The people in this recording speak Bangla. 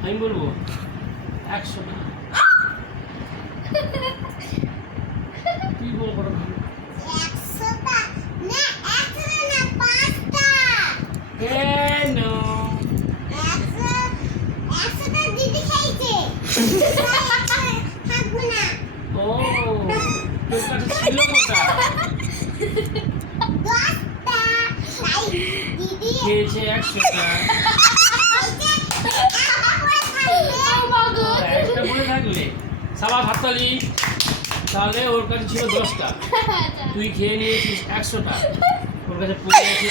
তুই বল পাঁচটা কেন একশো না কাছে ছিল কটা তাই দিদি খেয়েছে একশোটা। সাবাস হাততালি তাহলে ওর কাছে ছিল দশটা। তুই খেয়ে নিয়েছিস একশোটা। ওর কাছে পড়ে আছে